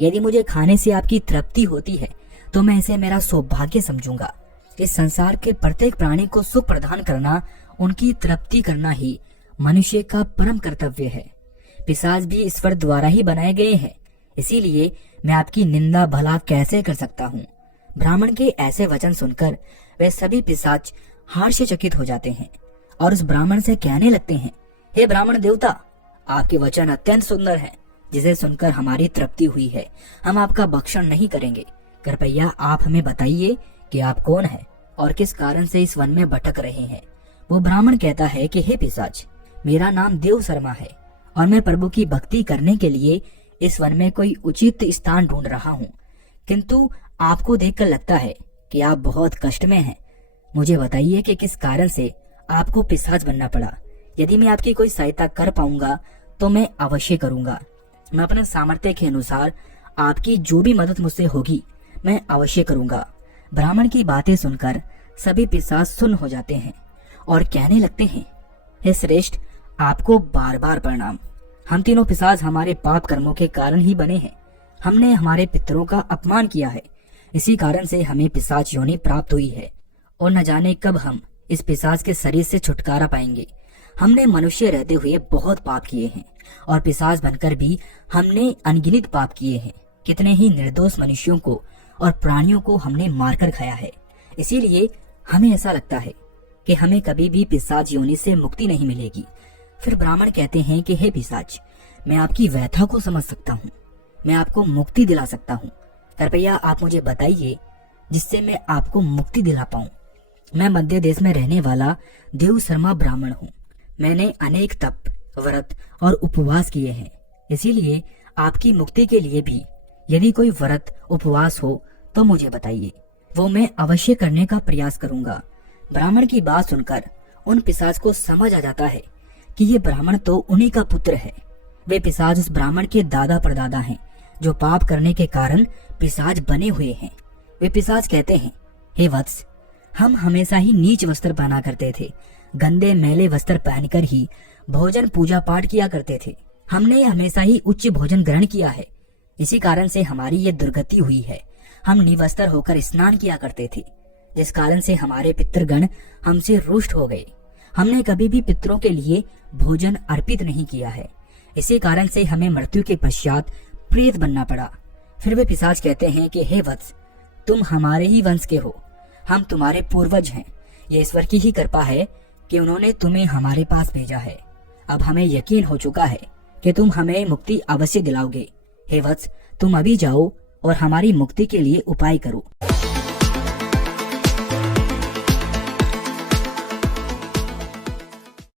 यदि मुझे खाने से आपकी तृप्ति होती है तो मैं इसे मेरा सौभाग्य समझूंगा। इस संसार के प्रत्येक प्राणी को सुख प्रदान करना, उनकी तृप्ति करना ही मनुष्य का परम कर्तव्य है। पिशाच भी ईश्वर द्वारा ही बनाए गए हैं, इसीलिए मैं आपकी निंदा भला कैसे कर सकता हूँ। ब्राह्मण के ऐसे वचन सुनकर वे सभी पिशाच हर्षचकित हो जाते हैं और उस ब्राह्मण से कहने लगते हैं, हे ब्राह्मण देवता, आपके वचन अत्यंत सुंदर हैं, जिसे सुनकर हमारी तृप्ति हुई है। हम आपका भक्षण नहीं करेंगे। कृपया आप हमें बताइए कि आप कौन हैं और किस कारण से इस वन में भटक रहे हैं। वो ब्राह्मण कहता है कि हे पिशाच, मेरा नाम देव शर्मा है और मैं प्रभु की भक्ति करने के लिए इस वन में कोई उचित स्थान ढूंढ रहा हूँ, किंतु आपको देखकर लगता है कि आप बहुत कष्ट में हैं। मुझे बताइए कि किस कारण से आपको पिशाच बनना पड़ा। यदि मैं आपकी कोई सहायता कर पाऊंगा तो मैं अवश्य करूंगा। मैं अपने सामर्थ्य के अनुसार आपकी जो भी मदद मुझसे होगी मैं अवश्य करूंगा। ब्राह्मण की बातें सुनकर सभी पिशाच सुन्न हो जाते हैं और कहने लगते हैं, हे श्रेष्ठ, आपको बार बार प्रणाम। हम तीनों पिशाच हमारे पाप कर्मों के कारण ही बने हैं। हमने हमारे पितरों का अपमान किया है, इसी कारण से हमें पिशाच योनि प्राप्त हुई है और न जाने कब हम इस पिशाच के शरीर से छुटकारा पाएंगे। हमने मनुष्य रहते हुए बहुत पाप किए हैं और पिशाच बनकर भी हमने अनगिनत पाप किए हैं। कितने ही निर्दोष मनुष्यों को और प्राणियों को हमने मारकर खाया है। इसीलिए हमें ऐसा लगता है कि हमें कभी भी पिशाच योनि से मुक्ति नहीं मिलेगी। फिर ब्राह्मण कहते हैं कि हे पिशाच, मैं आपकी व्यथा को समझ सकता हूँ, मैं आपको मुक्ति दिला सकता हूँ। कृपया आप मुझे बताइए जिससे मैं आपको मुक्ति दिला पाऊँ। मैं मध्य देश में रहने वाला देव शर्मा ब्राह्मण हूँ। मैंने अनेक तप, व्रत और उपवास किए हैं, इसीलिए आपकी मुक्ति के लिए भी यदि कोई व्रत उपवास हो तो मुझे बताइए, वो मैं अवश्य करने का प्रयास करूंगा। ब्राह्मण की बात सुनकर उन पिशाच को समझ आ जाता है कि ये ब्राह्मण तो उन्हीं का पुत्र है। वे पिशाच उस ब्राह्मण के दादा परदादा हैं जो पाप करने के कारण पिशाच बने हुए हैं। वे पिशाच कहते हैं, हे वत्स, हम हमेशा ही नीच वस्त्र पहना करते थे, गंदे मैले वस्त्र पहनकर ही भोजन पूजा पाठ किया करते थे। हमने हमेशा ही उच्च भोजन ग्रहण किया है, इसी कारण से हमारी ये दुर्गति हुई है। हम निवस्त्र होकर स्नान किया करते थे, जिस कारण से हमारे पितृगण हमसे रुष्ट हो गए। हमने कभी भी पितरों के लिए भोजन अर्पित नहीं किया है, इसी कारण से हमें मृत्यु के पश्चात प्रेत बनना पड़ा। फिर वे पिशाच कहते हैं कि हे वत्स, तुम हमारे ही वंश के हो, हम तुम्हारे पूर्वज हैं। ये ईश्वर की ही कृपा है कि उन्होंने तुम्हें हमारे पास भेजा है। अब हमें यकीन हो चुका है कि तुम हमें मुक्ति अवश्य दिलाओगे। हे वत्स, तुम अभी जाओ और हमारी मुक्ति के लिए उपाय करो।